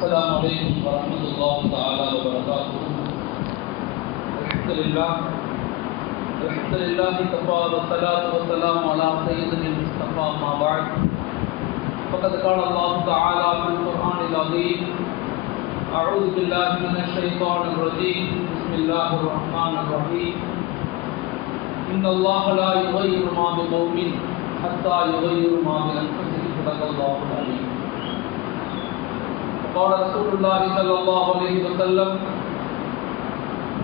السلام عليكم ورحمة الله تعالى وبركاته. الحمد لله كفى والصلاة والسلام على سيدنا المصطفى ما بعد. فقد قال الله تعالى في القرآن العظيم: أعوذ بالله من الشيطان الرجيم. بسم الله الرحمن الرحيم. إن الله لا يغير ما بقوم حتى يغيروا ما بأنفسهم. صدق الله العليم. قال رسول الله صلى الله عليه وسلم: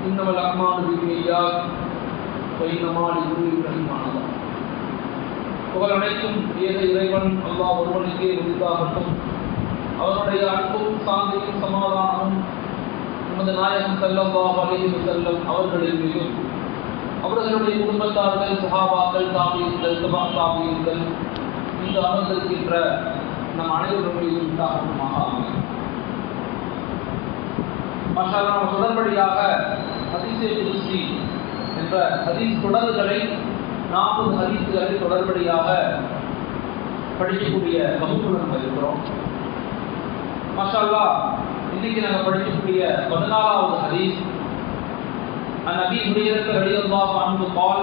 إنما الأعمال بالنيات وإنما لكل امرئ ما نوى. புகழ் அனைத்தும் ஏக இறைவன் அல்லாஹ் ஒருவனுக்கே உரித்தாகட்டும். அவனுடைய அன்பும் சாந்தியும் சமாதானமும் நமது நாயகம் ஸல்லல்லாஹு அலைஹி வஸல்லம் அவர்களின் மீதும், அவர்களுடைய குடும்பத்தார்கள், சஹாபாக்கள், தாபியீன்கள், தபா தாபியீன்கள், இந்த அமர்ந்திருக்கின்ற நம் அனைவரும் மீதும் உண்டாகட்டுமாக. மாஷாஅல்லாஹ், நாம் தொடர்படியாக ஹதீஸே குத்ஸி என்ற ஹதீஸ் தொடர்களை 40 ஹதீஸ்களை தொடர்படியாக படிக்கக்கூடிய வகுப்புகள் நம்ம இருக்கிறோம். மாஷாஅல்லாஹ், இன்னைக்கு நாங்கள் படிக்கக்கூடிய 14வது ஹதீஸ் عن أبي هريرة رضي الله عنه قال: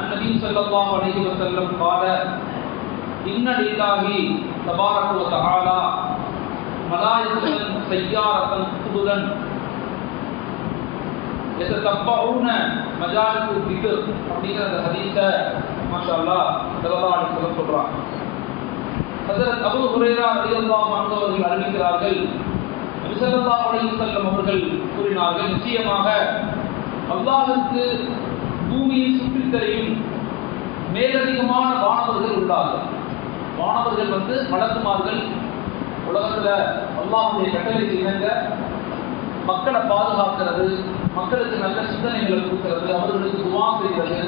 النبي صلى الله عليه وسلم قال: إن لله تبارك وتعالى ملائكة سيارة خضرا يتتبعون مجالس الذكر. அப்படிங்கிற அந்த ஹதீஸை மாஷாஅல்லாஹ் ஸல்லல்லாஹு அலைஹி வஸல்லம் சொல்றாங்க. ஹஜ்ரத் அபூ ஹுரைரா ரலியல்லாஹு அன்ஹு அவர்கள் அறிவிக்கிறார்கள், நபி ஸல்லல்லாஹு அலைஹி வஸல்லம் அவர்கள் கூறினார்கள், நிச்சயமாக அல்லாஹ்வுக்கு பூமியை சுற்றித் திரியும் மேலதிகமான வானவர்கள் உள்ளார்கள். வானவர்கள் மலக்குமார்கள். உலகத்தில் அல்லாஹ்வுடைய கட்டளைக்கு இணங்க மக்களை பாதுகாக்கிறது, மக்களுக்கு நல்ல சிந்தனைகளை கொடுக்கிறது, அவர்களுக்கு துவா செய்கிறது,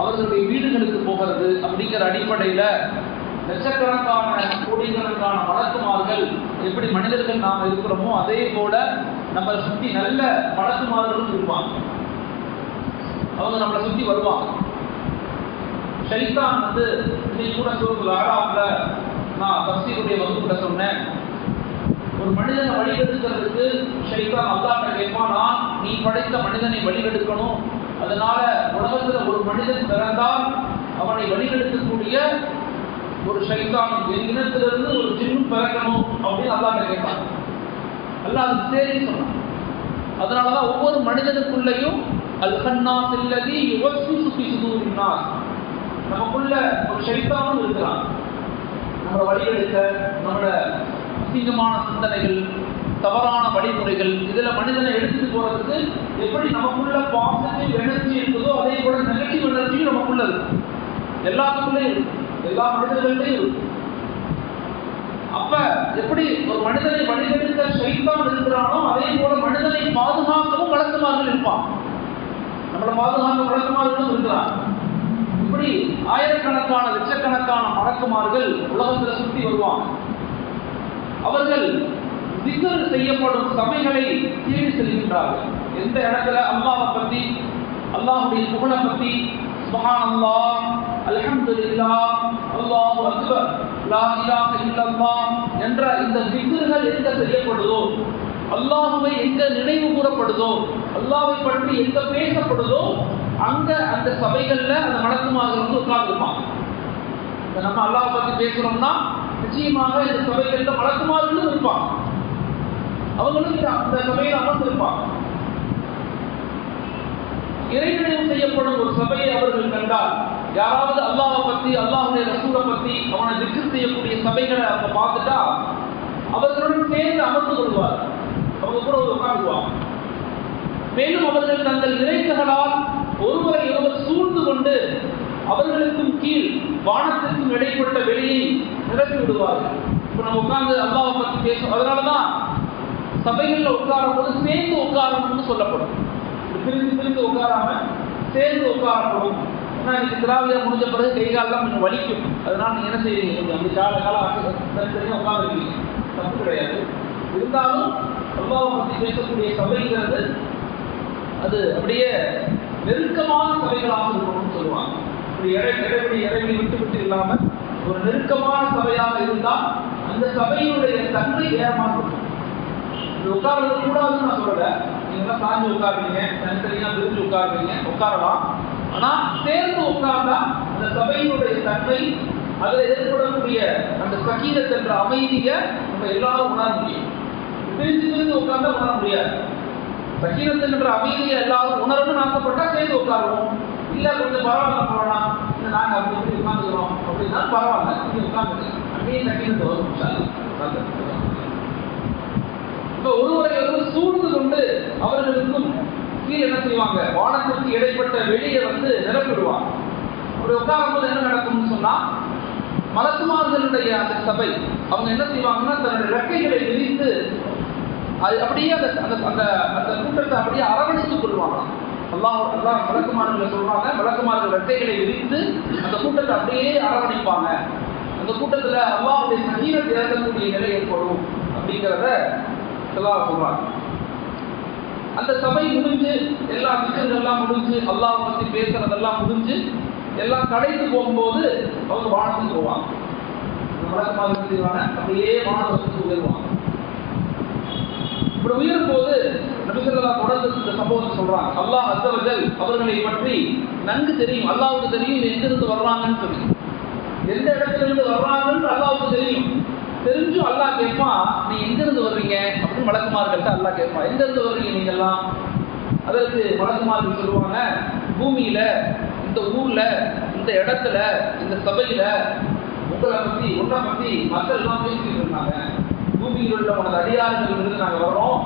அவர்களுடைய வீடுகளுக்கு போகிறது. அப்படிங்கிற அடிப்படையில் லட்சக்கணக்கான கோடிக்கணக்கான மலக்குமார்கள் எப்படி மனிதர்கள் நாம் இருக்கிறோமோ அதே போல நம்மளை சுற்றி நல்ல மலக்குமார்களும் இருப்பாங்க. அவங்க நம்மளை சுற்றி வருவாங்க. ஷைத்தான் இன்னைக்கு கூட சூரத்துல் அராஃப்ல நான் தஃசீருடைய வகுப்புல சொன்னேன், ஒரு மனிதனை வழிகெடுக்கிறதுக்கு ஷைத்தான் அல்லாஹ்ட்ட கேட்பானா, நீ படைத்த மனிதனை வழிகெடுக்கணும், அதனால உலகத்தில் ஒரு மனிதன் பிறந்தால் அவனை வழிகெடுக்கக்கூடிய ஒரு ஷைத்தான் என் இனத்திலிருந்து ஒரு ஜின்னும் பிறக்கணும் அப்படின்னு அல்லாஹ்ட்ட கேட்பான். அல்லாஹ் அது சரின்னு சொன்னான். அதனாலதான் ஒவ்வொரு மனிதனுக்குள்ளேயும் அல்-ஹன்னாஸ் அல்லதி யுவஸ்விசு ஃபீ சுதூரின் நாஸ், நமக்குள்ள ஒரு ஷைத்தானும் இருக்கிறான். நம்மளை வழிகெடுக்க, நம்மளோட அசிங்கமான சிந்தனைகள், தவறான வழிமுறைகள், இதில் மனிதனை எடுத்துட்டு போறதுக்கு எப்படி நமக்குள்ள பாசிட்டிவ் எனர்ஜி இருக்குதோ அதே போல நெகட்டிவ் எனர்ஜியும் நமக்குள்ள இருக்கு. எல்லாத்துக்குள்ளேயும் இருக்கு, எல்லா மனிதர்களையும் இருக்கு. அப்ப எப்படி ஒரு மனிதனை வழிகெடுக்க ஷைத்தான் இருக்கிறானோ அதே போல மனிதனை பாதுகாக்கவும் வழக்கமார்கள் இருப்பான். நம்மளை பாதுகாக்க வழக்கமார்களும் இருக்கிறான். இப்படி ஆயிரக்கணக்கான லட்சக்கணக்கான மலக்குமார்கள் உலகத்தில் சுற்றி வருவாங்க. அவர்கள் திக்ர் செய்யப்படும் சபைகளை தேடி செல்கின்றார்கள். எந்த இடத்துல அல்லாஹ்வை பத்தி, அல்லாஹ்வுடைய புகழை பத்தி, சுப்ஹானல்லாஹ், அல்ஹம்துலில்லாஹ், அல்லாஹு அக்பர், லா இலாஹ இல்லல்லாஹ் என்ற இந்த திக்ர்கள் எங்க செய்யப்படுதோ, அல்லாஹ்வை எங்க நினைவு கூறப்படுதோ, அல்லாஹ்வை பற்றி எங்க பேசப்படுதோ அங்க அந்த சபைகள்ல அந்த மலக்குமார்கள் உட்கார்ந்துருப்பாங்க. நம்ம அல்லாஹ்வை பத்தி பேசுறோம்னா நிச்சயமாக இந்த சபைகள்ல மலக்குமார்களும் இருப்பாங்க. அவங்களும் அந்த சபையில் அமர்ந்திருப்பாங்க. இறைநினைவு செய்யப்படும் ஒரு சபையை அவர்கள் கண்டால், யாராவது அல்லாஹ்வை பத்தி, அல்லாஹ்வுடைய ரசூலை பத்தி அவனை திக்ர் செய்யக்கூடிய சபைகளை அவங்க பார்த்துட்டா அவர்களுடன் சேர்ந்து அமர்ந்து கொள்வார். அவங்க கூட உட்கார்ந்துவாங்க. மேலும் அவர்கள் தங்கள் இறைச்சகளால் ஒருவரை ஒருவர் சூழ்ந்து கொண்டு அவர்களுக்கும் கீழ் வானத்திற்கும் இடைப்பட்ட வெளியை நிரப்பி விடுவார்கள். இப்போ நம்ம உட்கார்ந்து அல்லாஹ்வை பற்றி பேசும். அதனாலதான் சபைகளில் உட்காரும் போது சேர்ந்து உட்காரணும்னு சொல்லப்படும். பிரிந்து பிரிந்து உட்காராம சேர்ந்து உட்காரப்படும். ஏன்னா இன்னைக்கு திராவிடம் முடிஞ்ச பிறகு கைகாலெல்லாம் கொஞ்சம் வலிக்கும். அதனால நீங்க என்ன செய்வீங்க, கொஞ்சம் அப்படி காலம் தனித்தனியாக உட்காந்துருக்கீங்க, தப்பு கிடையாது. இருந்தாலும் அல்லாஹ்வை பற்றி பேசக்கூடிய சபைங்கிறது அது அப்படியே நெருக்கமான சபைகளாக இருக்கணும்னு சொல்லுவாங்க. இப்படி இடைவெளி விட்டு விட்டு இல்லாமல் ஒரு நெருக்கமான சபையாக இருந்தால் அந்த சபையினுடைய தன்மை வேறமாக இருக்கும். உட்கார்றது கூடாதுன்னு நான் சொல்லல, நீங்க சாஞ்சு உட்காருவீங்க, தனித்தனியா விரிஞ்சு உட்காருவீங்க, உட்காரலாம். ஆனா சேர்ந்து உட்கார்ந்தா அந்த சபையினுடைய தன்மை, அதில் ஏற்படக்கூடிய அந்த சகீனத் என்ற அமைதியை நம்ம எல்லாரும் உணர முடியும். பிரிஞ்சு பிரிஞ்சு உட்கார்ந்தா உணர முடியாது. சகீனத் என்ற அமைதியை எல்லாரும் உணரணும்னு ஆசைப்பட்டா சேர்ந்து உட்காருவோம். இல்ல கொஞ்சம் பரவாயில்ல போகலாம், இல்லை நாங்கள் அப்படி உட்காந்துக்கிறோம் அப்படின்னா பரவாயில்ல, நீங்க உட்காந்துங்க, அப்படியே சகீனத்தை வரும். இப்போ ஒருவரை ஒருவர் சூழ்ந்து கொண்டு அவர்களுக்கும் கீழே என்ன செய்வாங்க, வானத்திற்கு இடைப்பட்ட வெளியை நிரப்பிடுவாங்க. அப்படி உட்காரும் போது என்ன நடக்கும்னு சொன்னா, மலக்குமார்களுடைய அந்த சபை அவங்க என்ன செய்வாங்கன்னா தன்னுடைய ரெக்கைகளை விரித்து அது அப்படியே அந்த அந்த அந்த கூட்டத்தை அப்படியே அரவணைத்துக் கொள்வாங்க. அல்லாஹ் மலக்குமார்களை சொல்றாங்க, மலக்குமார்கள் ரெக்கைகளை விரித்து அந்த கூட்டத்தை அப்படியே அரவணைப்பாங்க. அந்த கூட்டத்தில் அல்லாஹ்வுடைய சகீனத் இறக்கக்கூடிய நிலை ஏற்படும் அப்படிங்கிறத எல்லாம் சொல்றாங்க. அந்த சபை முடிஞ்சு எல்லா விஷயங்கள்லாம் முடிஞ்சு அல்லாஹ் பற்றி பேசுறதெல்லாம் முடிஞ்சு எல்லாம் கடைக்கு போகும்போது அவங்க வானத்துக்கு போவாங்க. வழக்கமாக செய்வாங்க, அப்படியே வானத்துக்கு உயர்வாங்க. இப்படி உயரும் போது நபிசல்லல்லாஹு தொடர்ந்து இந்த சம்பவத்தை சொல்றாங்க. அல்லாஹ் அஸ்ஸ வஜல் அவர்களை பற்றி நன்கு தெரியும், அல்லாஹ்வுக்கு தெரியும் எங்கிருந்து வர்றாங்கன்னு சொல்லி, எந்த இடத்துல இருந்து வர்றாங்கன்னு அல்லாஹ்வுக்கு தெரியும். தெரிஞ்சும் அல்லாஹ் கேட்பான், நீ எங்கிருந்து வர்றீங்க அப்படின்னு மலக்குமார்கள்ட்ட அல்லாஹ் கேட்பான், எங்கிருந்து வர்றீங்க நீங்க எல்லாம்? அதற்கு மலக்குமார்கள் சொல்லுவாங்க, பூமியில, இந்த ஊர்ல, இந்த இடத்துல, இந்த சபையில உங்களை பத்தி உன்னை பத்தி மக்கள் எல்லாம் பேசிக்கிட்டு இருந்தாங்க. பூமியில் உள்ள உனது அடியார்கள் இருந்து நாங்க வர்றோம்,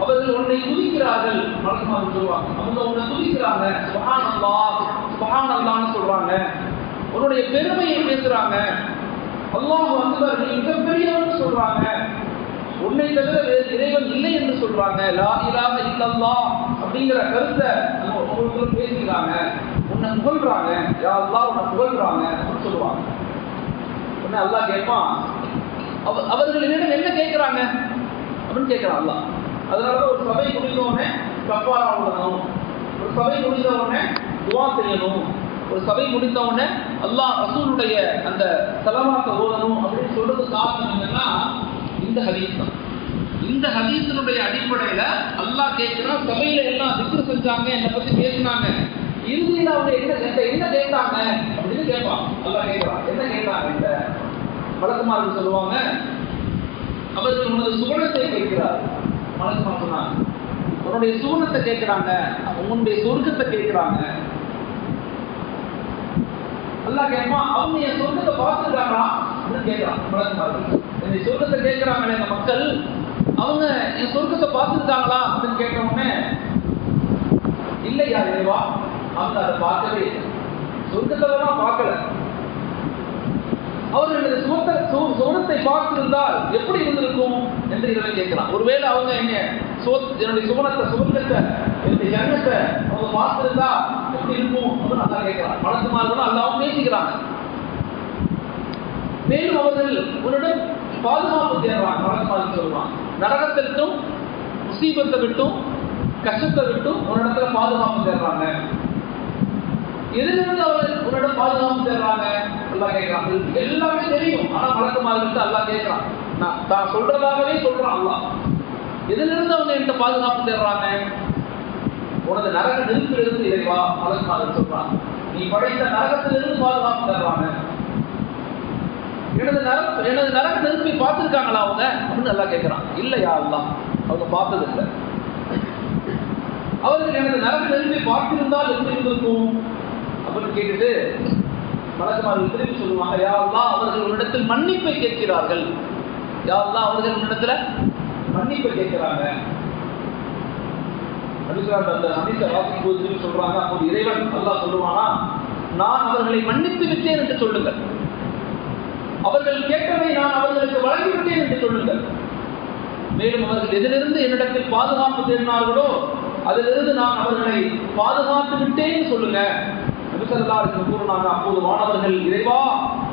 அவர்கள் உன்னை துதிக்கிறார்கள். மலக்குமார்கள் சொல்லுவாங்க, அவங்க உன்னை துதிக்கிறாங்க, சுப்ஹானல்லாஹ் சுப்ஹானல்லாஹ்னு சொல்றாங்க, உன்னுடைய பெருமையை பேசுறாங்க, அல்லாஹ் அக்பர் நீ மிகப்பெரியவன் சொல்றாங்க, உன்னை தவிர வேறு இறைவன் இல்லை என்று சொல்றாங்க, லா இலாஹ இல்லல்லாஹ் அப்படிங்கிற கருத்தை ஒவ்வொருத்தரும் பேசுகிறாங்க, உன்னை புகழ்றாங்க, யா அல்லாஹ் உன்னை புகழ்றாங்க அப்படின்னு சொல்லுவாங்க. உடனே அல்லாஹ் கேட்பான், அவர்கள் என்னிடம் என்ன கேட்கிறாங்க அப்படின்னு கேட்கிறான் அல்லாஹ். அதனாலதான் ஒரு சபை முடிந்தவுடனே கஃபாரா ஓதணும், ஒரு சபை முடிந்தவுடனே துஆ செய்யணும், ஒரு சபை முடிந்தவுடனே அல்லாஹ் ரசூலுடைய அந்த ஸலவாத்தை ஓதணும் அப்படின்னு சொல்றது காரணம் என்னன்னா இந்த ஹதீஸ் தான். இந்த ஹதீஸினுடைய அடிப்படையில அல்லாஹ் கேட்கிறான், சபையில எல்லாம் திக்ர் செஞ்சாங்க, என்னை பத்தி பேசினாங்க, இறுதியில் அவங்க என்ன கேட்டாங்க அப்படின்னு கேட்பான். அல்லாஹ் கேட்கிறான், என்ன கேட்டாங்க? இந்த மலக்குமார்கள் சொல்லுவாங்க, அவர்கள் உனது சுவனத்தை கேட்கிறார். மலக்குமார் சொன்னாங்க, உன்னுடைய சுவனத்தை கேட்கிறாங்க, உன்னுடைய சொர்க்கத்தை கேட்கிறாங்க. அல்லாஹ் கேட்பான், அவங்க என் சொர்க்கத்தை பார்த்துருக்காங்களா அப்படின்னு கேட்கிறான். மலக்குமார்கள் என்னுடைய சொர்க்கத்தை கேட்கிறாங்களே இந்த மக்கள், அவங்க என் சொர்க்கத்தை பார்த்துருக்காங்களா அப்படின்னு கேட்ட உடனே, இல்லையா இறைவா, அவங்க அதை பார்க்கவே இல்லை, சொர்க்கத்தெல்லாம் பார்க்கல. அவர்கள் சுவனத்தை பார்த்திருந்தால் எப்படி இருந்திருக்கும் என்று இறைவன் கேட்கிறான். ஒருவேளை அவங்க என்னுடைய சுவனத்தை என்னுடைய ஜன்னத்தை அவங்க பார்த்திருந்தா எப்படி இருக்கும் அப்படின்னு அல்லா கேட்கிறான். மலக்குமார்கள் அல்லாஹ்வும் பேசிக்கிறாங்க. மேலும் அவர்கள் உன்னிடம் பாதுகாப்பு தேடுறாங்க. மலக்குமார்கள் சொல்லுவாங்க, நரகத்தை விட்டும், முசீபத்தை விட்டும், கஷ்டத்தை விட்டும் உன்னிடத்துல பாதுகாப்பு தேடுறாங்க. எதிலிருந்து அவர்கள் உன்னிடம் பாதுகாப்பு தேடுறாங்க? அல்லாஹ் கேட்கிறான். எல்லாமே தெரியும், ஆனா மலக்குமார்களுக்கு அல்லாஹ் கேட்கிறான், நான் தான் சொல்றதாகவே சொல்றான் அல்லாஹ். எதிலிருந்து அவங்க என்கிட்ட பாதுகாப்பு தேடுறாங்க? உனது நரக நெருப்பிலிருந்து இறைவா. மலக்குமார்கள் சொல்றாங்க, நீ படைத்த நரகத்திலிருந்து பாதுகாப்பு தேடுறாங்க. எனது நரக நெருப்பை பார்த்துருக்காங்களா அவங்க அப்படின்னு அல்லாஹ் கேட்கிறான். இல்லையா அல்லாஹ், அவங்க பார்த்தது இல்லை. அவர்கள் எனது நரக நெருப்பை பார்த்திருந்தால் எப்படி இருந்திருக்கும் அப்படின்னு கேட்டுட்டு மலக்குமார்கள் திருப்பி சொல்லுவாங்க, யா அல்லாஹ், அவர்கள் உன்னிடத்தில் மன்னிப்பை கேட்கிறார்கள். யா அல்லாஹ், அவர்கள் உன்னிடத்துல மன்னிப்பை கேட்கிறாங்க. அந்த ஹதீஸை வாசிக்கும் போது திருப்பி சொல்றாங்க, அப்போது இறைவன் அல்லாஹ் சொல்லுவானா, நான் அவர்களை மன்னித்து விட்டேன் என்று சொல்லுங்கள், அவர்கள் கேட்டதை நான் அவர்களுக்கு வழங்கிவிட்டேன் என்று சொல்லுங்கள். மேலும் அவர்கள் எதிலிருந்து என்னிடத்தில் பாதுகாப்பு தேடினார்களோ அதிலிருந்து நான் அவர்களை பாதுகாத்து விட்டேன்னு சொல்லுங்க. கூறினாங்க. அப்போது மாணவர்கள், இறைவா,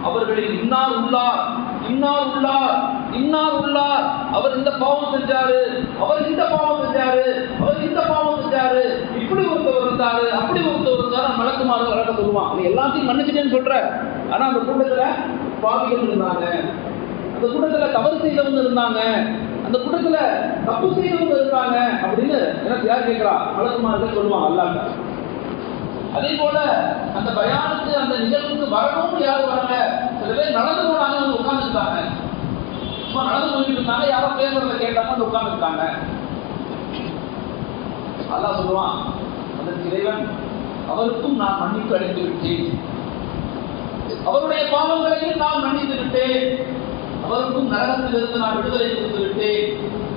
அவர்களில் இன்னார் உள்ளார், இன்னார் உள்ளார், இன்னார் உள்ளார், அவர் இந்த பாவம் செஞ்சாரு, அவர் இந்த பாவம் செஞ்சாரு, அவர் இந்த பாவம் செஞ்சாரு, இப்படி ஒருத்தவர் இருந்தாரு, அப்படி ஒருத்தவர் இருந்தாரு, மலக்குமார்கள் அழக சொல்லுவான். நீ எல்லாத்தையும் மன்னிச்சுட்டேன்னு சொல்ற, ஆனா அந்த கூட்டத்துல பாவிகள் இருந்தாங்க, அந்த கூட்டத்துல தவறு செய்தவங்க இருந்தாங்க, அந்த கூட்டத்துல தப்பு செய்தவங்க இருக்காங்க அப்படின்னு எனக்கு யார் கேட்கிறா? மலக்குமார்கள் சொல்லுவாங்க அல்லாஹ். அதே போல அந்த பயானுக்கு அந்த நிகழ்வுக்கு வரணும்னு யாரும் வரல. சில பேர் நடந்து போனாங்க, வந்து உட்கார்ந்துருக்காங்க, சும்மா நடந்து போயிட்டு இருந்தாங்க, யாரோ பேசுறத கேட்டாங்க, வந்து உட்கார்ந்துருக்காங்க. அல்லாஹ் சொல்லுவான், அதற்கு இறைவன் அவருக்கும் நான் மன்னிப்பு அளித்து விட்டேன், அவருடைய பாவங்களையும் நான் மன்னித்து விட்டேன், அவருக்கும் நரகத்திலிருந்து நான் விடுதலை கொடுத்து விட்டேன்,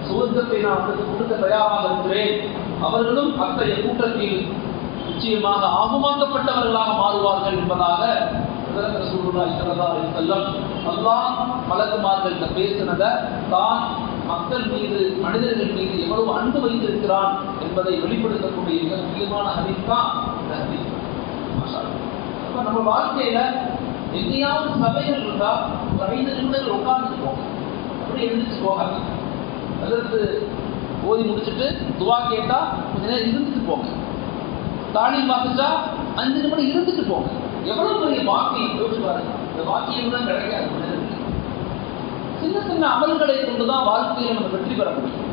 சுவர்க்கத்தை நான் அவருக்கு கொடுக்க தயாராக இருக்கிறேன், அவர்களும் அத்தகைய கூட்டத்தில் நிச்சயமாக ஆகுமாக்கப்பட்டவர்களாக மாறுவார்கள் என்பதாக ரசூலுல்லாஹி ஸல்லல்லாஹு அலைஹி வஸல்லம் அல்லாஹ் மலக்குமார்கள்ட்ட பேசினதை தான் மக்கள் மீது, மனிதர்கள் மீது எவ்வளவு அன்பு வைத்திருக்கிறான் என்பதை வெளிப்படுத்தக்கூடிய மிக முக்கியமான ஹதீஸ் தான் இந்த ஹதீஸ். அப்ப நம்ம வாழ்க்கையில எங்கேயாவது சபைகள் இருந்தா ஒரு 5 நிமிடங்கள் உட்கார்ந்து போங்க, அப்படி எழுந்திரிச்சு போகாது. அதற்கு ஓதி முடிச்சுட்டு துவா கேட்டா கொஞ்ச நேரம் இருந்துட்டு போங்க, தாலீம் வாசிச்சா 5 நிமிடம் இருந்துட்டு போங்க. எவ்வளவு பெரிய வாக்கியம் யோசிச்சு பாருங்க. இந்த வாக்கியம் தான் கிடைக்காது மனிதர்களுக்கு. சின்ன சின்ன அமல்களை கொண்டுதான் வாழ்க்கையை நம்ம வெற்றி பெற முடியும்.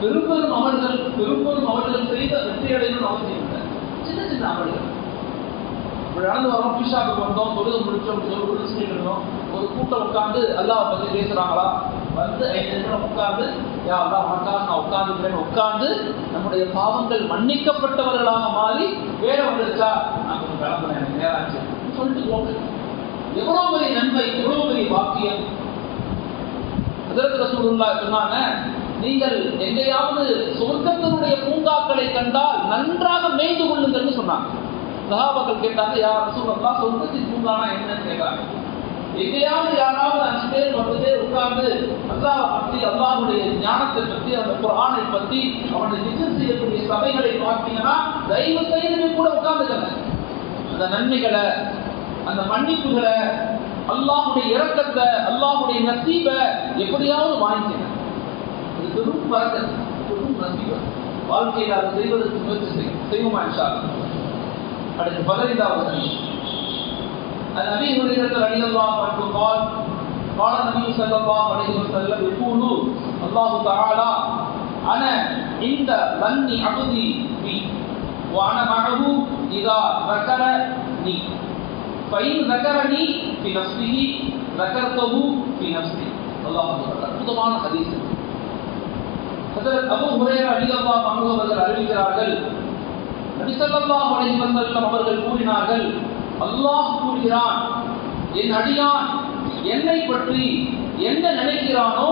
பெரும்பெரும் அமல்கள் செய்த வெற்றி அடையணும்னு அவசியம் இல்லை. சின்ன சின்ன அமல்கள் நடந்து வரோம், பீஷாவுக்கு வந்தோம், தொழுது முடிச்சோம், சொல்லிட்டு இருந்தோம், ஒரு கூட்டம் உட்கார்ந்து அல்லாஹ் பத்தி பேசுறாங்களா, வந்து 5 நிமிடம் உட்கார்ந்து யா அல்லாஹ் உனக்காக நான் உட்கார்ந்துக்கிறேன்னு உட்கார்ந்து நம்முடைய பாவங்கள் மன்னிக்கப்பட்டவர்களாக மாறி வேற வந்துருச்சா நான் கொஞ்சம் கிளம்புறேன், எனக்கு நேரம் ஆச்சு சொல்லிட்டு போங்க. எவ்வளவு பெரிய நன்மை, எவ்வளவு பெரிய வாக்கியம். ஹஜ்ரத் ரசூலுல்லாஹ் சொன்னாங்க, நீங்கள் எங்கேயாவது சொர்க்கத்தினுடைய பூங்காக்களை கண்டால் நன்றாக மேய்ந்து கொள்ளுங்கள்னு சொன்னாங்க. சஹாபாக்கள் கேட்டாங்க, யா ரசூலல்லாஹ் சொர்க்கத்தின் பூங்கானா என்னன்னு கேட்டாங்க. எங்கேயாவது யாராவது 5 பேர் 10 பேர் உட்கார்ந்து அல்லாஹ் பற்றி, அல்லாஹ்வுடைய ஞானத்தை பற்றி, அந்த குர்ஆனை பற்றி, அவனை திக்ர் செய்யக்கூடிய சபைகளை பார்த்தீங்கன்னா தயவு செய்து கூட உட்கார்ந்துக்கங்க. அந்த நன்மைகளை, அந்த மன்னிப்புகளை, அல்லாஹ்வுடைய இரக்கத்தை, அல்லாஹ்வுடைய நசீபை எப்படியாவது வாங்கிக்கங்க. அது பெரும் பரக்கத், பெரும் நசீபை. வாழ்க்கையில் அதை செய்வதற்கு முயற்சி செய்வோமா இன்ஷா அல்லாஹ். அடுத்து 15வது ஹதீஸ். عن ابي هريره رضي الله عنه قال قال النبي صلى الله عليه وسلم يقول الله تعالى انا عند ظن عبدي بي وانا معه اذا ذكرني فإن ذكرني في نفسه ذكرته في نفسي. الله اكبر. அற்புதமான ஹதீஸ். ஹஜ்ரத் அபூ ஹுரைரா ரலியல்லாஹு அன்ஹு அவர்கள் அறிவிக்கிறார்கள், நபி ஸல்லல்லாஹு அலைஹி வஸல்லம் அவர்கள் கூறினார்கள், அல்லாஹ் கூறுகிறான், என் அடியான் என்னை பற்றி என்ன நினைக்கிறானோ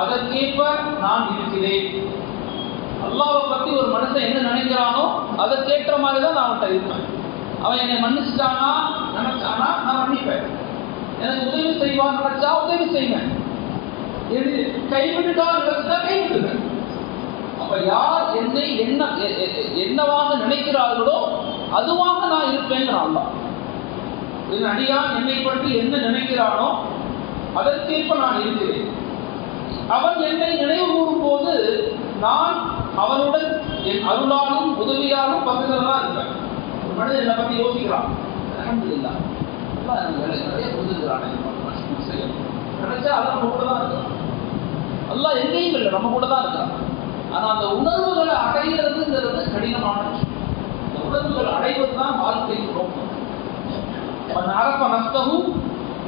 அதற்கேற்ப நான் இருக்கிறேன். அல்லாஹ்வை பத்தி ஒரு மனுஷன் என்ன நினைக்கிறானோ அதற்கேற்ற மாதிரி தான் நான் அவன்கிட்ட இருப்பேன். அவன் என்னை மன்னிச்சிட்டானா நினைச்சானா நான் மன்னிப்பேன், எனக்கு உதவி செய்வான் நினைச்சா உதவி செய்வேன், கைவிட்டுட்டா நினைச்சா கைவிட்டுவேன். அப்ப யார் என்னை என்னவாக நினைக்கிறார்களோ அதுவாக நான் இருப்பேங்கிறான் அல்லாஹ். என் அடியான் என்னை பற்றி என்ன நினைக்கிறானோ அதற்கேற்ப நான் இருக்கிறேன். அவன் என்னை நினைவு கூறும் போது நான் அவனுடன் என் அருளாலும் உதவியாலும் பக்கத்தில் தான் இருப்பேன். ஒரு மனிதன் என்னை பற்றி யோசிக்கிறான், அல்ஹம்துலில்லாஹ் நிறைய புரிஞ்சுக்கிறான், நினைச்சா அல்லாஹ் நம்ம கூட தான் இருக்கிறான். அல்லாஹ் எங்கேயும் இல்லை, நம்ம கூட தான் இருக்கிறான். ஆனா அந்த உணர்வுகளை அடைகிறதுங்கிறது கடினமான விஷயம். அந்த உணர்வுகள் அடைவது தான் வாழ்க்கையின் நோக்கம். அரப்ப நஷ்டமும்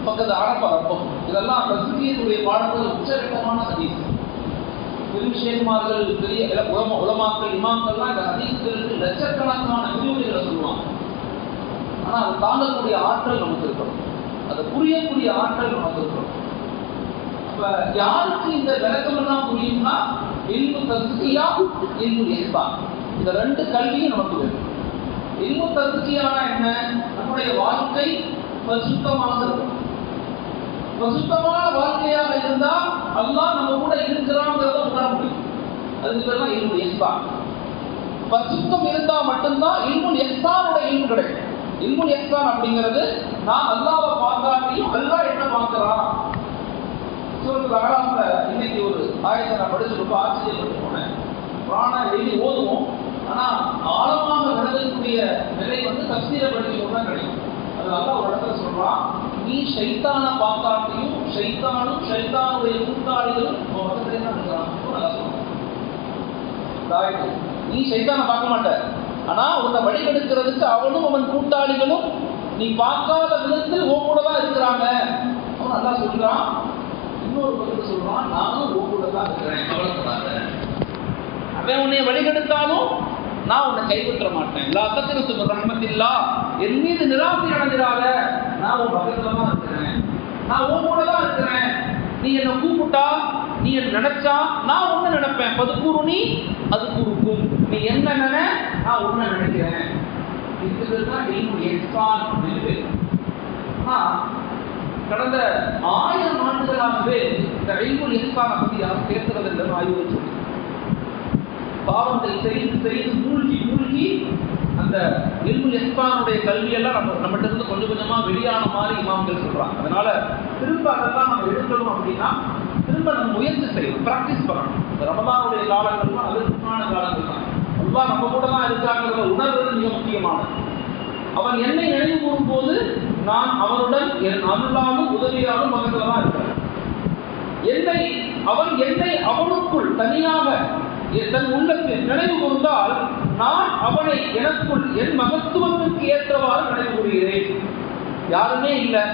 பக்கத்து அரப்ப ரப்பமும், இதெல்லாம் தஸ்கீருடைய பாடங்கள் உச்சகட்டமான ஹதீஸ். பெரும் ஷேக்மார்கள், பெரிய உலமாக்கள், இமாம்கள்லாம் இந்த ஹதீஸ்களுக்கு லட்சக்கணக்கான விரிவுரைகளை சொல்லுவாங்க. ஆனா அதை தாங்கக்கூடிய ஆற்றல் நமக்கு இருக்கணும், அதை புரியக்கூடிய ஆற்றல் நமக்கு இருக்கணும். அப்ப யாருக்கு இந்த விளக்கம் எல்லாம் புரியும்னா இல்மு தஸ்கியா, இல்மு இஹ்சான், இந்த 2 கல்வியும் நமக்கு வேணும். இல்மு தஸ்கியானா என்ன? நம்முடைய வாழ்க்கை பரிசுத்தமாக இருக்கும். பரிசுத்தமான வாழ்க்கையாக இருந்தா அல்லாஹ் நம்ம கூட இருக்கிறாங்கிறத உணர முடியும். அதுக்கு பேர் தான் இல்மு இஹ்சான். பரிசுத்தம் இருந்தா மட்டும்தான் இல்மு இஹ்சானோட இல்மு கிடைக்கும். இல்மு இஹ்சான் அப்படிங்கிறது நான் அல்லாஹ்வை பார்க்காட்டியும் அல்லாஹ் என்ன பார்க்கிறான். சூரத்துல் அஅராஃப்ல இன்னைக்கு ஒரு ஆயத்தை நான் படிச்சு ரொம்ப ஆச்சரியப்பட்டு போனேன். குர்ஆனை எழுதி ஓதுவோம், ஆனா ஆழமாக விளங்கக்கூடிய நிலை தஃசீரை படிக்கும் தான் கிடைக்கும். அது அல்லாஹ் ஒரு இடத்துல சொல்றான், நீ ஷைத்தானை பார்க்காட்டியும் ஷைத்தானும் ஷைத்தானுடைய கூட்டாளிகளும் நீ ஷைத்தானை பார்க்க மாட்ட, ஆனா உன்னை வழிகெடுக்கிறதுக்கு அவனும் அவன் கூட்டாளிகளும் நீ பார்க்காத விதத்தில் உன் கூட தான் இருக்கிறாங்க. அவன் நல்லா சொல்றான். இன்னொரு பக்கத்து சொல்றான், நானும் உன் கூட தான் இருக்கிறேன், கவலைப்படாத. அவன் உன்னை வழிகெடுத்தாலும் நான் உன்னை கைவிட்ட மாட்டேன். எல்லா தத்திரத்துக்கு ரஹ்மத்தில்லா, என் மீது நிராசை அடைஞ்சிடாத, நான் உன் பக்கத்துல தான் இருக்கிறேன், நான் உன் கூட தான் இருக்கிறேன். நீ என்னை கூப்பிட்டா, நீ என்ன நினைச்சா நான் ஒண்ணு நினைப்பேன். பதுக்கூறு நீ அது கூறுக்கும். நீ என்ன நினை, நான் ஒண்ணு நினைக்கிறேன். இதுதான் கடந்த 1000 ஆண்டுகளாகவே இந்த இல்முல் இஹ்சானை பத்தி யாரும் பேசுறது இல்லை. ஆய்வு சொல்லி பாவங்கள் செய்து செய்து மூழ்கி அந்த இல்முல் இஹ்சானுடைய கல்வியெல்லாம் நம்மகிட்ட இருந்து கொஞ்சம் கொஞ்சமா வெளியான மாதிரி இமாம்கள் சொல்றாங்க. அதனால திரும்ப அதெல்லாம் நம்ம எடுக்கணும் அப்படின்னா திரும்ப நம்ம முயற்சி செய்யணும், பிராக்டிஸ் பண்ணணும். ரமதானுடைய காலங்கள் தான், அதற்கான காலங்கள் தான். அல்லாஹ் நம்ம கூட தான் இருக்காங்கிறத உணர்வது மிக முக்கியமானது. அவன் என்னை நினைவு கூறும் போது நான் அவனுடன் என் அருளாலும் உதவியாலும் பக்கத்துல தான் இருக்கிறேன். என்னை அவனுக்குள் தனியாக தன் உள்ளத்தில் நினைவு கூர்ந்தால் நான் அவனை எனக்குள் என் மகத்துவத்திற்கு ஏற்றவாறு நினைவு கூறுகிறேன். யாருமே இல்லை,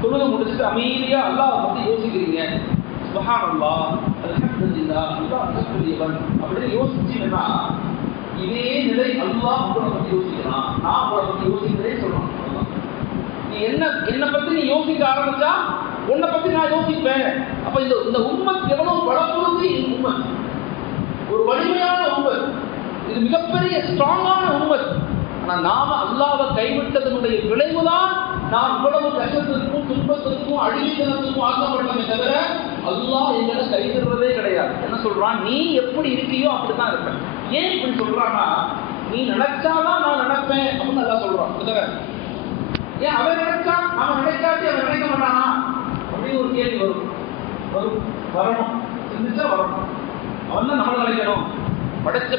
தொழுகை முடிச்சுட்டு அமைதியா அல்லாஹ் பத்தி யோசிக்கிறீங்க, சுப்ஹானல்லாஹ் அல்ஹம்துலில்லாஹ் அல்லாஹ் அக்பர் அப்படின்னு யோசிச்சீங்கன்னா இதே நிலை அல்லாஹ் உங்களை பத்தி யோசிக்கிறான், நான் உங்களை பத்தி யோசிக்கிறேன் சொல்றான். நீ என்னை பத்தி நீ யோசிக்க ஆரம்பிச்சா உன்னை பத்தி நான் யோசிப்பேன். அப்ப இந்த உம்மத் எவ்வளவு பலப்படுத்தி, உம்மத் ஒரு வலிமையான உம்மத், இது மிகப்பெரிய ஸ்ட்ராங்கான உம்மத். ஆனா நாம அல்லாஹ்வை கைவிட்டதனுடைய விளைவுதான் நாம் இவ்வளவு கஷ்டத்திற்கும் துன்பத்திற்கும் அழிவுத்தனத்துக்கும் ஆக்கப்பட்டமே தவிர அல்லாஹ் எங்களை கைவிடுறதே கிடையாது. என்ன சொல்றான், நீ எப்படி இருக்கியோ அப்படித்தான் இருப்பேன். ஏன் இப்படி சொல்றான்னா, நீ நினைச்சாதான் நான் நினைப்பேன் அப்படின்னு நல்லா சொல்றான். ஏன் அவன் நினைச்சா அவன் நினைக்காட்டி அவன் நினைக்க மாட்டானா அப்படின்னு ஒரு கேள்வி வரணும், சிந்திச்சா வரணும். அவன் தான் நம்மளை நினைக்கணும்.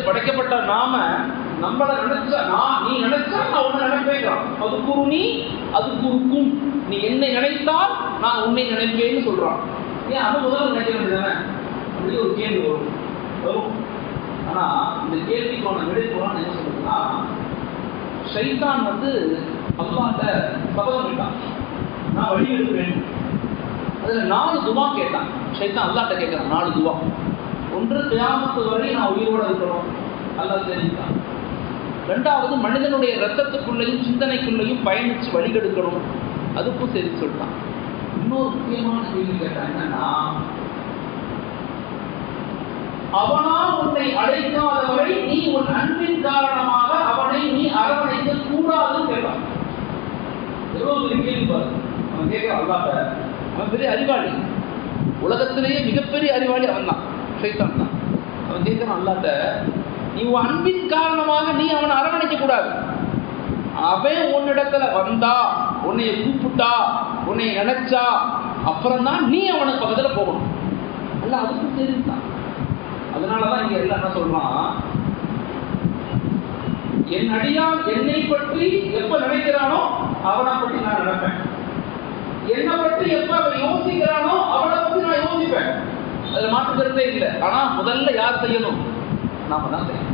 படைக்கப்பட்ட நாம நம்மளை நினைச்சா நீ நினைச்சா நான் உன்னை நினைப்பேன். அது கூறு நீ அது கூறுக்கும். நீ என்னை நினைத்தால் நான் உன்னை நினைப்பேன்னு சொல்றான். ஏன் அது முதல்ல நினைக்க வேண்டியதானே அப்படி ஒரு கேள்வி வரும். ஆனா இந்த கேள்விக்கான விடை போறான்னு என்ன சொல்றதுன்னா, ஷைத்தான் அல்லாஹ்ட்ட சபதம் கேட்டான், நான் வழி எடுக்கிறேன். அதுல 4 துவா கேட்டான். ஷைத்தான் அல்லாஹ்ட்ட கேட்கிறான் 4 துவா. ஒன்று, கியாமத்து வரை நான் உயிரோட இருக்கணும், அல்லாஹ் தெரிஞ்சுட்டான். 2வது, மனிதனுடைய ரத்தத்துக்குள்ளேயும் சிந்தனைக்குள்ளேயும் பயணிச்சு வழிகெடுக்கணும், அதுக்கும் சரி சொல்லிட்டான். இன்னொரு முக்கியமான கேள்வி கேட்டான், என்னன்னா அவனால் உன்னை அழைக்காத வரை நீ உன் அன்பின் காரணமாக அவனை நீ அரவணைக்க கூடாதுன்னு கேட்டான். எவ்வளவு பெரிய கேள்வி பாரு. அவன் கேட்கிறான் அல்லாஹ்ட்ட. அவன் பெரிய அறிவாளி, உலகத்திலேயே மிகப்பெரிய அறிவாளி அவன் தான், ஷைத்தான் தான். அவன் கேட்கிறான் அல்லாஹ்ட்ட, நீ உன் அன்பின் காரணமாக நீ அவனை அரவணைக்க கூடாது. அவன் உன்னிடத்துல வந்தா, உன்னைய கூப்பிட்டா, உன்னை நினைச்சா அப்புறம் தான் நீ அவனுக்கு பக்கத்துல போகணும். அல்ல அதுக்கு தெரியுதான். அதனாலதான் இங்க எல்லாம் என்ன சொல்றான், என் அடியான் என்னை பற்றி எப்ப நினைக்கிறானோ அவனை பற்றி நான் நினைப்பேன். என்னை பற்றி எப்ப அவன் யோசிக்கிறானோ அவனை பற்றி நான் யோசிப்பேன். அதுல மாற்றுக்கிறதே இல்லை. ஆனா முதல்ல யார் செய்யணும், நாம தான் செய்யணும்.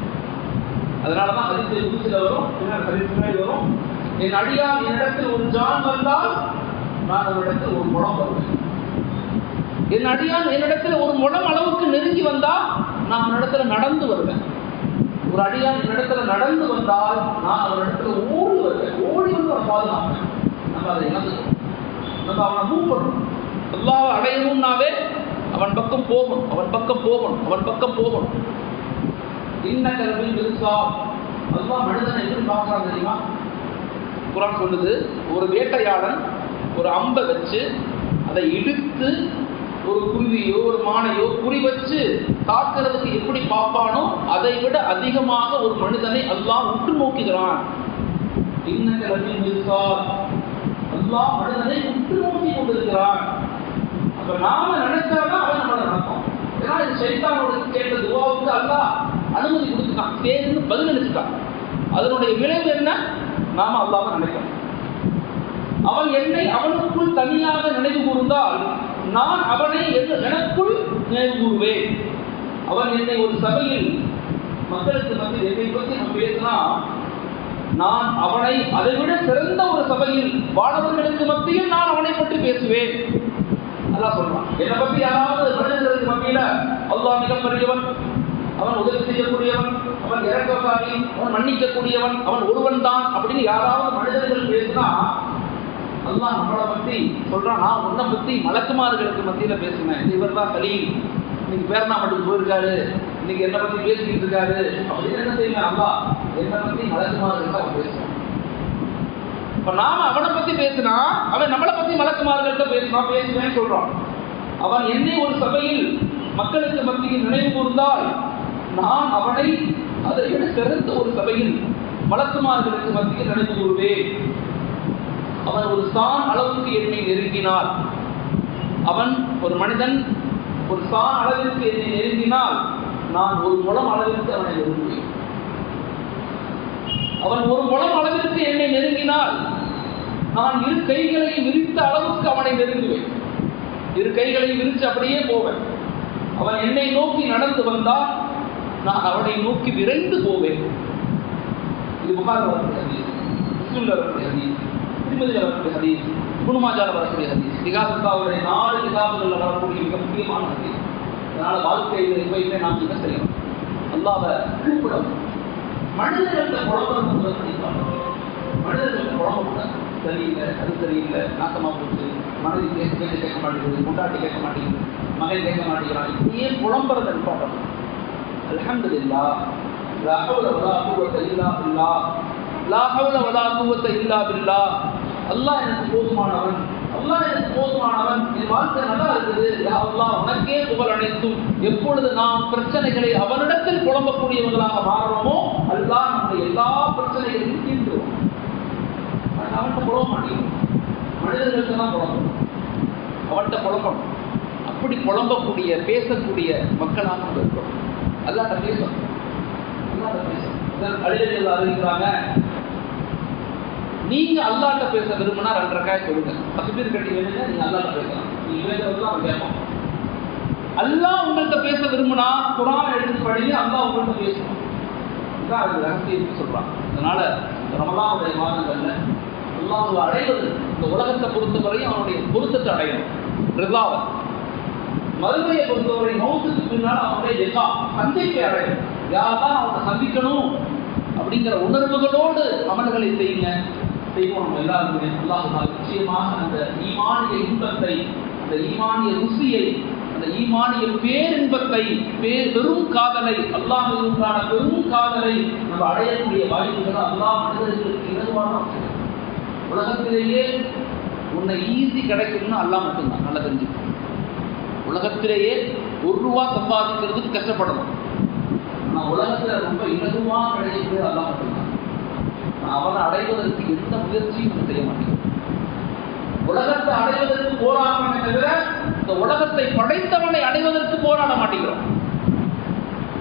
அதனாலதான் ஹதீஸில் குத்ஸில் வரும், பின்னாடி வரும், என் அடியான் என்னிடத்தில் ஒரு ஜான் வந்தால் நான் ஒரு இடத்தில் ஒரு முழம் வருவேன். என் அடியான் என்னிடத்தில் ஒரு முழம் அளவுக்கு நெருங்கி வந்தா நான் அவனிடத்துல நடந்து வருவேன். ஒரு அடியான் என்னிடத்துல நடந்து வந்தால் நான் அவனிடத்துல ஓடி வருவேன். ஓடி வந்து அவன் பாதுகாப்பேன். நம்ம அதை இழந்துக்கணும். நம்ம அவனை மூவ் பண்ணணும். அல்லாஹ்வை அடையணும்னாவே அவன் பக்கம் போகணும், அவன் பக்கம் போகணும், அவன் பக்கம் போகணும். இன்ன கல்வியில் இருக்கா அல்லாஹ் மனிதனை எப்படி பார்க்கறான் தெரியுமா? குர்ஆன் சொல்லுது, ஒரு வேட்டையாளன் ஒரு அம்பை வச்சு அதை இழுத்து ஒரு குருவியோ ஒரு மானையோ குறி வச்சு தாக்குறதுக்கு எப்படி பார்ப்பானோ அதை விட அதிகமாக ஒரு மனிதனை அல்லாஹ் உற்று நோக்குகிறான். இன்ன கல்வியில் இருக்கா அல்லாஹ் மனிதனை உற்று நோக்கி கொண்டிருக்கிறான். அப்ப நாம நினைச்சாதான் அவன் நம்மளை நினைப்பான். ஏன்னா இது ஷைத்தானோட கேட்ட துவாவுக்கு அல்லாஹ் அனுமதி கொடுத்துட்டான், சேர்ந்து பதில் அளிச்சுட்டான். அதனுடைய விளைவு என்ன, நாம அல்லாஹ்வை நினைக்கணும். அவன் என்னை அவனுக்குள் தனியாக நினைவு கூர்ந்தால் நான் அவனை எனக்குள் நினைவு கூறுவேன். அவன் என்னை ஒரு சபையில் மக்களுக்கு மத்தியில் என்னை பற்றி நம்ம பேசினா நான் அவனை அதைவிட சிறந்த ஒரு சபையில் வானவர்களுக்கு மத்தியில் நான் அவனை பற்றி பேசுவேன். அல்லாஹ் சொல்றான். என்னை பற்றி யாராவது மனிதர்களுக்கு மத்தியில அல்லாஹ் மிகப்பெரியவன், அவன் உதவி செய்யக்கூடியவன், அவன் இறக்கக்காரி, அவன் மன்னிக்கக்கூடியவன், அவன் ஒருவன் தான் அப்படின்னு யாராவது மனிதர்கள் பேசினா அல்லாஹ் நம்மளை பற்றி சொல்றான். நான் உன்னை பற்றி மலக்குமார்களுக்கு மத்தியில பேசுனேன். இவர் தான் கலீல், இன்னைக்கு பேரணா மட்டும் போயிருக்காரு, இன்னைக்கு என்னை பற்றி பேசிக்கிட்டு இருக்காரு அப்படின்னு என்ன செய்யலாம்? அல்லாஹ் என்னை பற்றி மலக்குமார்கள் அவன் பேசுவான். இப்ப நாம அவனை பத்தி பேசினா அவன் நம்மளை பத்தி மலக்குமார்கள்ட்ட பேசுவேன்னு சொல்றான். அவன் என்னை ஒரு சபையில் மக்களுக்கு மத்தியில் நினைவு கூர்ந்தால் நான் அவனை அதை விட சிறந்த ஒரு சபையில் மலக்குமார்களுக்கு மத்தியில் நினைவு கூறுவேன். அவன் ஒரு சான் அளவுக்கு என்னை நெருங்கினார். அவன் ஒரு மனிதன் ஒரு சான் அளவிற்கு என்னை நெருங்கினால் நான் ஒரு முழம் அளவிற்கு அவனை நெருங்குவேன். அவன் ஒரு முழம் அளவிற்கு என்னை நெருங்கினால் நான் இரு கைகளை விரித்த அளவுக்கு அவனை நெருங்குவேன். இரு கைகளை விரித்து அப்படியே போவேன். அவன் என்னை நோக்கி நடந்து வந்தால் நான் அவனை நோக்கி விரைந்து போவேன். இது புகார் வரக்கூடிய ஹதீஸ், முஸ்லிம்ல வரக்கூடிய ஹதீஸ், திருமதியில் வரக்கூடிய ஹதீஸ், இப்னு மாஜால வரக்கூடிய ஹதீஸ், இகாசத்தாவுடைய 4 கிதாபுகளில் வரக்கூடிய மிக முக்கியமான ஹதீஸ். அதனால வாழ்க்கையில் எப்பயுமே நாம் என்ன செய்யணும்? அல்லாஹ்வை கூப்பிடணும். மனிதர்கள்ட்ட குழப்பம் மனிதர்கள்ட்ட குழப்பம் சரியில்லை, அது சரியில்லை, நாசமா போச்சு, மனைவி கேட்க மாட்டேங்குது, முண்டாட்டி கேட்க மாட்டேங்குது, மகன் கேட்க மாட்டேங்கிறான், இப்படியே புலம்புறதை நிப்பாட்டணும். அல்ஹம்துலில்லாஹ், லா ஹவ்ல வலா குவத்த இல்லா பில்லாஹ், லா ஹவ்ல வலா குவத்த இல்லா பில்லாஹ். அல்லாஹ் எனக்கு போதுமானவன், அல்லாஹ் எனக்கு போதுமானவன், என் வாழ்க்கை நல்லா இருக்குது. யா அல்லாஹ், உனக்கே புகழ் அனைத்தும். எப்பொழுது நாம் பிரச்சனைகளை அவனிடத்தில் புலம்பக்கூடியவர்களாக மாறுறோமோ அல்லாஹ் நம்முடைய எல்லா பிரச்சனைகளையும் தீர்த்துருவோம். அவன்கிட்ட புலம்ப மாட்டேங்குது, மனிதர்களுக்கு தான் புலம்பணும், அவன்கிட்ட புலம்பணும். அப்படி புலம்பக்கூடிய பேசக்கூடிய மக்களாக நம்ம இருக்கிறோம். அல்லாஹ்ட்ட பேசணும், அல்லாஹ்ட்ட பேசணும். அழிகள் அறிவிக்கிறாங்க, நீங்க அல்லாஹ்ட்ட பேச விரும்பினா 2 ரக்காய் சொல்லுங்க. 10 பேர் கட்டி வேணுங்க, நீங்க அல்லாஹ்ட்ட பேசலாம். நீங்க பேசுறது அவன் கேட்பான். அல்லாஹ் உங்கள்கிட்ட பேச விரும்பினா குர்ஆன் எடுத்து படிங்க, அல்லாஹ் உங்கள்கிட்ட பேசணும். இதுதான் அது ரகசியம் சொல்றான். அதனால ரமலானுடைய மாதங்கள்ல அல்லாஹ்வை அடைவது, இந்த உலகத்தை பொறுத்தவரையும் அவனுடைய பொருத்தத்தை அடையணும், ரிதாவை. மறுமையை பொறுத்தவரை மௌத்துக்கு பின்னால் அவனுடைய லிகா, சந்திப்பை அடையணும். யாரெல்லாம் அவனை சந்திக்கணும் அப்படிங்கிற உணர்வுகளோடு அமல்களை செய்யுங்க, செய்வோம். நம்ம எல்லாருமே அல்லாஹ் நிச்சயமாக அந்த ஈமானிய இன்பத்தை, அந்த ஈமானிய ருசியை, அந்த ஈமானிய பேரின்பத்தை, பெரும் காதலை, அல்லாஹ்வுக்கான பெரும் காதலை நம்ம அடையக்கூடிய வாய்ப்புகளை அல்லாஹ் மனிதர்களுக்கு இலகுவான உலகத்திலேயே உன்னை ஈஸி கிடைக்கும்னு அல்லாஹ் மட்டும்தான். நல்லா தெரிஞ்சுக்கணும். உலகத்திலேயே ₹1 சம்பாதிக்கிறதுக்கு கஷ்டப்படணும். ஆனால் உலகத்தில் ரொம்ப இலகுவாக கிடைக்கிறது அல்லாஹ் மட்டும்தான். அவனை அடைவதற்கு எந்த முயற்சியும் நம்ம செய்ய மாட்டேங்கிறோம். உலகத்தை அடைவதற்கு போராடணுமே தவிர இந்த உலகத்தை படைத்தவனை அடைவதற்கு போராட மாட்டேங்கிறோம்.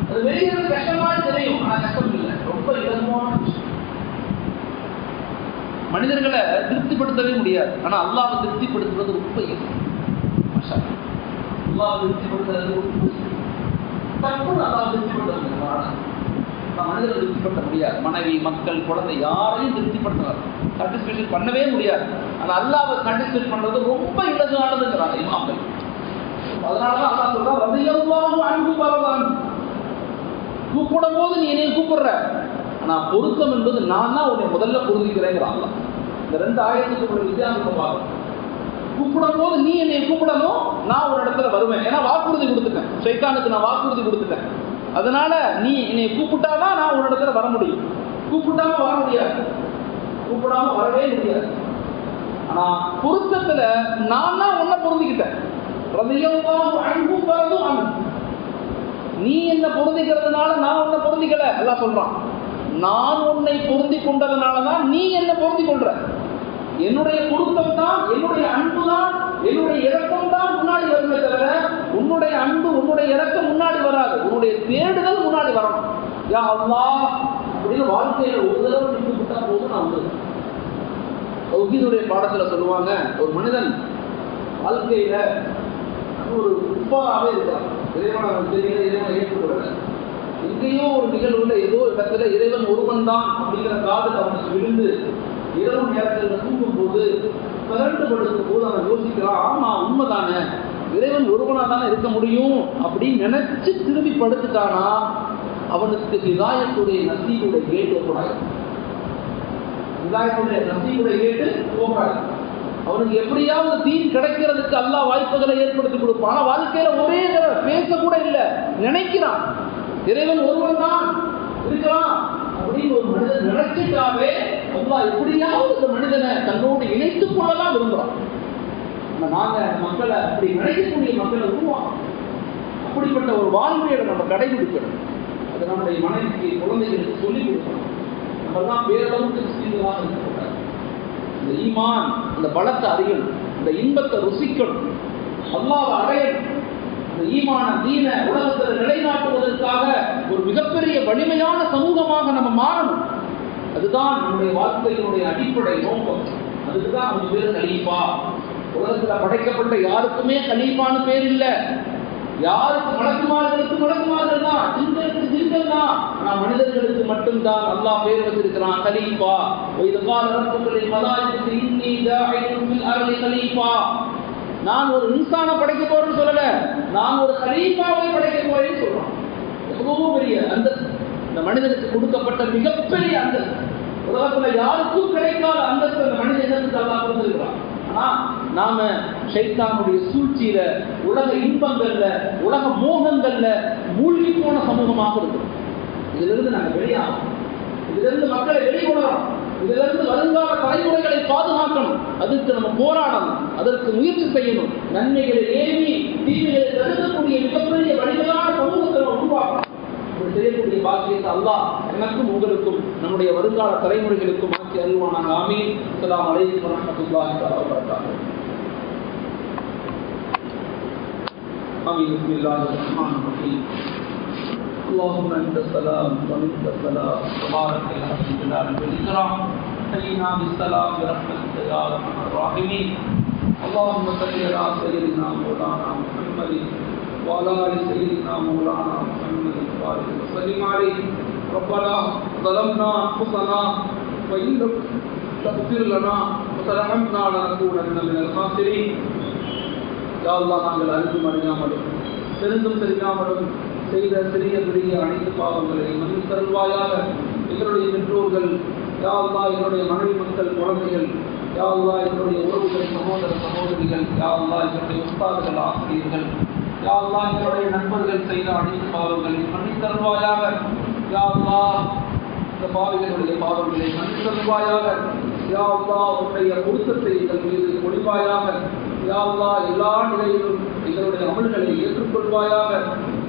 அது வெளியே கஷ்டமாக தெரியும், ஆனால் கஷ்டம் இல்லை, ரொம்ப இலகுவான விஷயம். மனிதர்களை திருப்திப்படுத்தவே முடியாது, ஆனால் அல்லாஹ்வை திருப்திப்படுத்துவது ரொம்ப ஈஸி. அல்லாஹ்வை திருப்திப்படுத்துறது தப்பு. அல்லாஹ்வை திருப்திப்படுத்த முடியாது, மனிதர்கள் திருப்திப்படுத்த முடியாது. மனைவி, மக்கள், குழந்தை யாரையும் திருப்திப்படுத்தலாம், சாட்டிஸ்ஃபேக்ஷன் பண்ணவே முடியாது. ஆனால் அல்லாஹ்வை சாட்டிஸ்ஃபை பண்றது ரொம்ப இலகுவானதுங்கிறாங்க இமாம்கள். அதனாலதான் அல்லாஹ் சொல்றா, ரலியல்லாஹு அன்ஹு வரதான். கூப்பிடும் போது நீ என்னைய கூப்பிடுற, ஆனா பொருத்தம் என்பது நான் தான் உன்னை முதல்ல பொருந்திக்கிறேங்கிறான். இந்த 2 ஆயத்துக்கு ஒரு வித்தியாசத்தை பார்க்கணும். கூப்பிடும் போது நீ என்னை கூப்பிடணும், நான் ஒரு இடத்துல வருவேன். ஏன்னா வாக்குறுதி கொடுத்துட்டேன், சைத்தானுக்கு நான் வாக்குறுதி கொடுத்துட்டேன். அதனால நீ என்னை கூப்பிட்டாதான் நான் ஒரு இடத்துல வர முடியும். கூப்பிட்டாம வர முடியாது, கூப்பிடாம வரவே முடியாது. ஆனா பொருத்தத்துல நான் தான் உன்னை பொருந்திக்கிட்டேன். ரலியல்லாஹு அன்ஹு வரதும் அன்ஹு. நீ என்ன பொருந்திக்கிறதுனால நான் உன்னை பொருந்திக்கல, அல்லாஹ் சொல்றான். நான் உன்னை பொருந்தி கொண்டதுனாலதான் நீ என்ன பொருந்தி கொள்ற. என்னுடைய பொருத்தம் தான், என்னுடைய அன்பு தான், என்னுடைய இரக்கம் தான் முன்னாடி வருமே தவிர உன்னுடைய அன்பு, உன்னுடைய இரக்கம் முன்னாடி வராது. உன்னுடைய தேடுதல் முன்னாடி வரணும். யா அல்லாஹ் அப்படின்னு வாழ்க்கையில ஒரு தடவை நின்று விட்டா போதும். நான் வந்து தௌஹீதுடைய பாடத்துல சொல்லுவாங்க, ஒரு மனிதன் வாழ்க்கையில ஒரு உப்பாவே இருக்காங்க. இறைவன் அவன் தெரியல, இறைவனை ஏற்றுக்கொள்ளல. எங்கேயோ ஒரு நிகழ்வுல ஏதோ இடத்துல இறைவன் ஒருவன் தான் அப்படிங்கிற காதல் அவனுக்கு விழுந்து இரவு நேரத்தில் தூங்கும் போது பிறண்டு படுக்கும் போது அவன் யோசிக்கிறான், ஆமா உண்மைதானே, இறைவன் ஒருவனா தானே இருக்க முடியும் அப்படின்னு நினைச்சு திரும்பி படுத்துட்டானா அவனுக்கு ஹிதாயத்துடைய நசீபுடைய கேட்டு கூடாது. ஹிதாயத்துடைய நசீபுடைய கேட்டு போகாது. அவனுக்கு எப்படியாவது தீன் கிடைக்கிறதுக்கு அல்லாஹ் வாய்ப்புகளை ஏற்படுத்தி கொடுப்பான். ஆனா வாழ்க்கையில ஒரே தடவை பேச கூட இல்லை, நினைக்கிறான் இறைவன் ஒருவன் தான் இருக்கிறான் அப்படின்னு ஒரு மனிதன் நினைச்சிட்டாவே அல்லாஹ் எப்படியாவது இந்த மனிதனை தன்னோடு இணைத்துக் கொள்ளலாம் விரும்புறான். நாங்க மக்களை அப்படி நினைக்கக்கூடிய மக்களை உருவாக்கணும். அப்படிப்பட்ட ஒரு வாழ்முறையை நம்ம கடைபிடிக்கணும். அதை நம்முடைய மனைவிக்கு குழந்தைகளுக்கு சொல்லிக் கொடுக்கணும். நம்ம தான் பேரளவுக்கு முஸ்லீம்களாக இருக்கக்கூடாது. இந்த ஈமான், இந்த பலத்தை அறியணும், இந்த இன்பத்தை ருசிக்கணும், அல்லாஹ்வை அடையணும். இந்த ஈமான தீன உலகத்தில் நிலைநாட்டுவதற்காக ஒரு மிகப்பெரிய வலிமையான சமூகமாக நம்ம மாறணும். அதுதான் நம்முடைய வாழ்க்கையினுடைய அடிப்படை நோக்கம். அதுக்குதான் நம்ம பேர் கலீஃபா. உலகத்துல படைக்கப்பட்ட யாருக்குமே கலீஃபான்னு பேர் இல்லை. யாருக்கு மலக்குமார்கள் தான், ஜின்கள் தான். ஆனா மனிதர்களுக்கு மட்டும்தான் அல்லாஹ் பேர் வச்சிருக்கிறான் கலீஃபா. நான் ஒரு இன்சானை படைக்க போறேன்னு சொல்லல, நான் ஒரு கலீஃபாவை படைக்க போறேன்னு சொல்றான். எவ்வளவு பெரிய அந்தஸ்து இந்த மனிதனுக்கு கொடுக்கப்பட்ட மிகப்பெரிய அந்தஸ்து. உலகத்துல யாருக்கும் கிடைக்காத அந்தஸ்து அந்த மனிதனுக்கு அல்லாஹ் கொடுத்திருக்கிறான். ஆனா நாம ஷைத்தானுடைய சூழ்ச்சியில, உலக இன்பங்கள்ல, உலக மோகங்கள்ல மூழ்கி போன சமூகமாக இருக்கிறோம். இதிலிருந்து நாங்கள் வெளியாகும், இதிலிருந்து மக்களை வெளிக்கொணரும், இதிலிருந்து வருங்கால தலைமுறைகளை பாதுகாக்கணும். அதுக்கு நம்ம போராடணும், அதற்கு முயற்சி செய்யணும். நன்மைகளை ஏவி தீமைகளை தடுக்கக்கூடிய மிகப்பெரிய வலிமையான சமூகத்தை நம்ம உருவாக்கணும். இப்படி செய்யக்கூடிய பாக்கியத்தை அல்லாஹ் எனக்கும் உங்களுக்கும் நம்முடைய வருங்கால தலைமுறைகளுக்கும் ஆக்கி அருள்வானாக. ஆமீன். அஸ்ஸலாமு அலைக்கும் வரஹ்மத்துல்லாஹி வபரகாத்துஹு. ஆமீன். பிஸ்மில்லாஹிர் ரஹ்மானிர் ரஹீம். اللهم انت السلام ومنك السلام تبارك يا ذا الجلال والاكرام. حينا بالسلام برحمتك يا ارحم الراحمين. اللهم صل على سيدنا مولانا محمد وعلى ال سيدنا مولانا محمد وبارك وسلم عليه. ربنا ظلمنا انفسنا وان لم تغفر لنا وترحمنا لنكونن من الخاسرين. يا الله நாங்கள் அறிந்தும் அறியாமலும் தெரிந்தும் தெரியாமலும் செய்த சிறிய பெரிய அனைத்து பாவங்களை மன்னித்தருள்வாயாக. எங்களுடைய பெற்றோர்கள், யா அல்லாஹ் எங்களுடைய மனைவி மக்கள், குழந்தைகள், யா அல்லாஹ் எங்களுடைய உறவுகள், சகோதர சகோதரிகள், யா அல்லாஹ் எங்களுடைய உஸ்தாதுகள், ஆசிரியர்கள், யா அல்லாஹ் எங்களுடைய நண்பர்கள் செய்த அனைத்து பாவங்களை மன்னித்தருள்வாயாக. யா அல்லாஹ் இந்த பாவிகளுடைய பாவங்களை மன்னித்தருள்வாயாக. யா அல்லாஹ் உன்னுடைய பொருத்தத்தை எங்கள் மீது பொழிவாயாக. யா அல்லாஹ் எல்லா நிலையிலும் எங்களுடைய அமல்களை ஏற்றுக்கொள்வாயாக.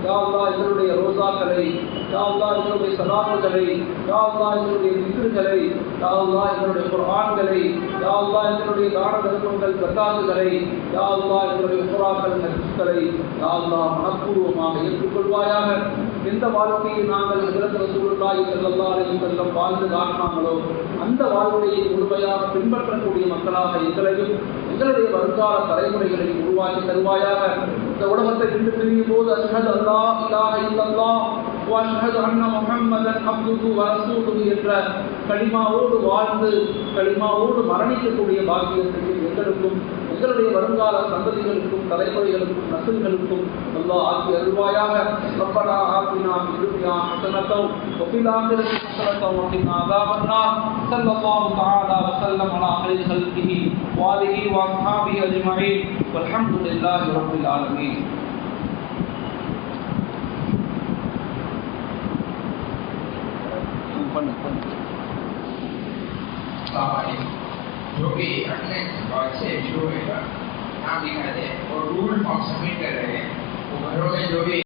யா அல்லாஹ் எங்களுடைய ரோசாக்களை, யா அல்லாஹ் எங்களுடைய சலாத்துகளை, யா அல்லாஹ் எங்களுடைய திக்ருகளை, யா அல்லாஹ் எங்களுடைய குர்ஆன்களை, யா அல்லாஹ் எங்களுடைய தான தர்மங்கள் ஜகாத்துகளை, யா அல்லாஹ் எங்களுடைய உம்ராக்கள் ஹஜ்களை, யா அல்லாஹ் மனப்பூர்வமாக ஏற்றுக்கொள்வாயாக. எந்த வாழ்க்கையை நாங்கள் ஹஜ்ரத் ரசூலுல்லாஹி ஸல்லல்லாஹு அலைஹி வஸல்லம் வாழ்ந்து காட்டினாங்களோ அந்த வாழ்க்கையை முழுமையாக பின்பற்றக்கூடிய மக்களாக எங்களையும் எங்களுடைய வருங்கால தலைமுறைகளை உருவாக்கி தருவாயாக. இந்த உலகத்தை விட்டு பிரியும் போது அஷ்ஹது அல்லாஹ் இலாஹ இல்லல்லாஹ் வ அஷ்ஹது அன்ன முஹம்மதன் அப்துஹு வ ரசூலுஹு என்ற கலிமாவோடு வாழ்ந்து கலிமாவோடு மரணிக்கக்கூடிய பாக்கியத்தை எங்களுக்கும் எங்களுடைய வருங்கால சந்ததிகளுக்கும் தலைமுறைகளுக்கும் நசல்களுக்கும் அல்லாஹ் ஆக்கி அருள்வாயாக. ரப்பனா ஆத்தினா ஃபித் துன்யா ஹஸனத்தன் வ ஃபில் ஆখিরাতি ஹஸனத்தன் வ கினா அஸாபன்னார். ஸல்லல்லாஹு தஆலா வ ஸல்லம் அலா கைரி ஹல்கிஹி வ ஆலிஹி வ அஸ்ஹாபிஹி அஜ்மஈன். வல்ஹம்துலில்லாஹி ரப்பில் ஆலமீன். जो भी अपने से शुरू होगा आप दिखा दे और रूल फॉर्म सबमिट कर रहे हैं वो घरों में जो भी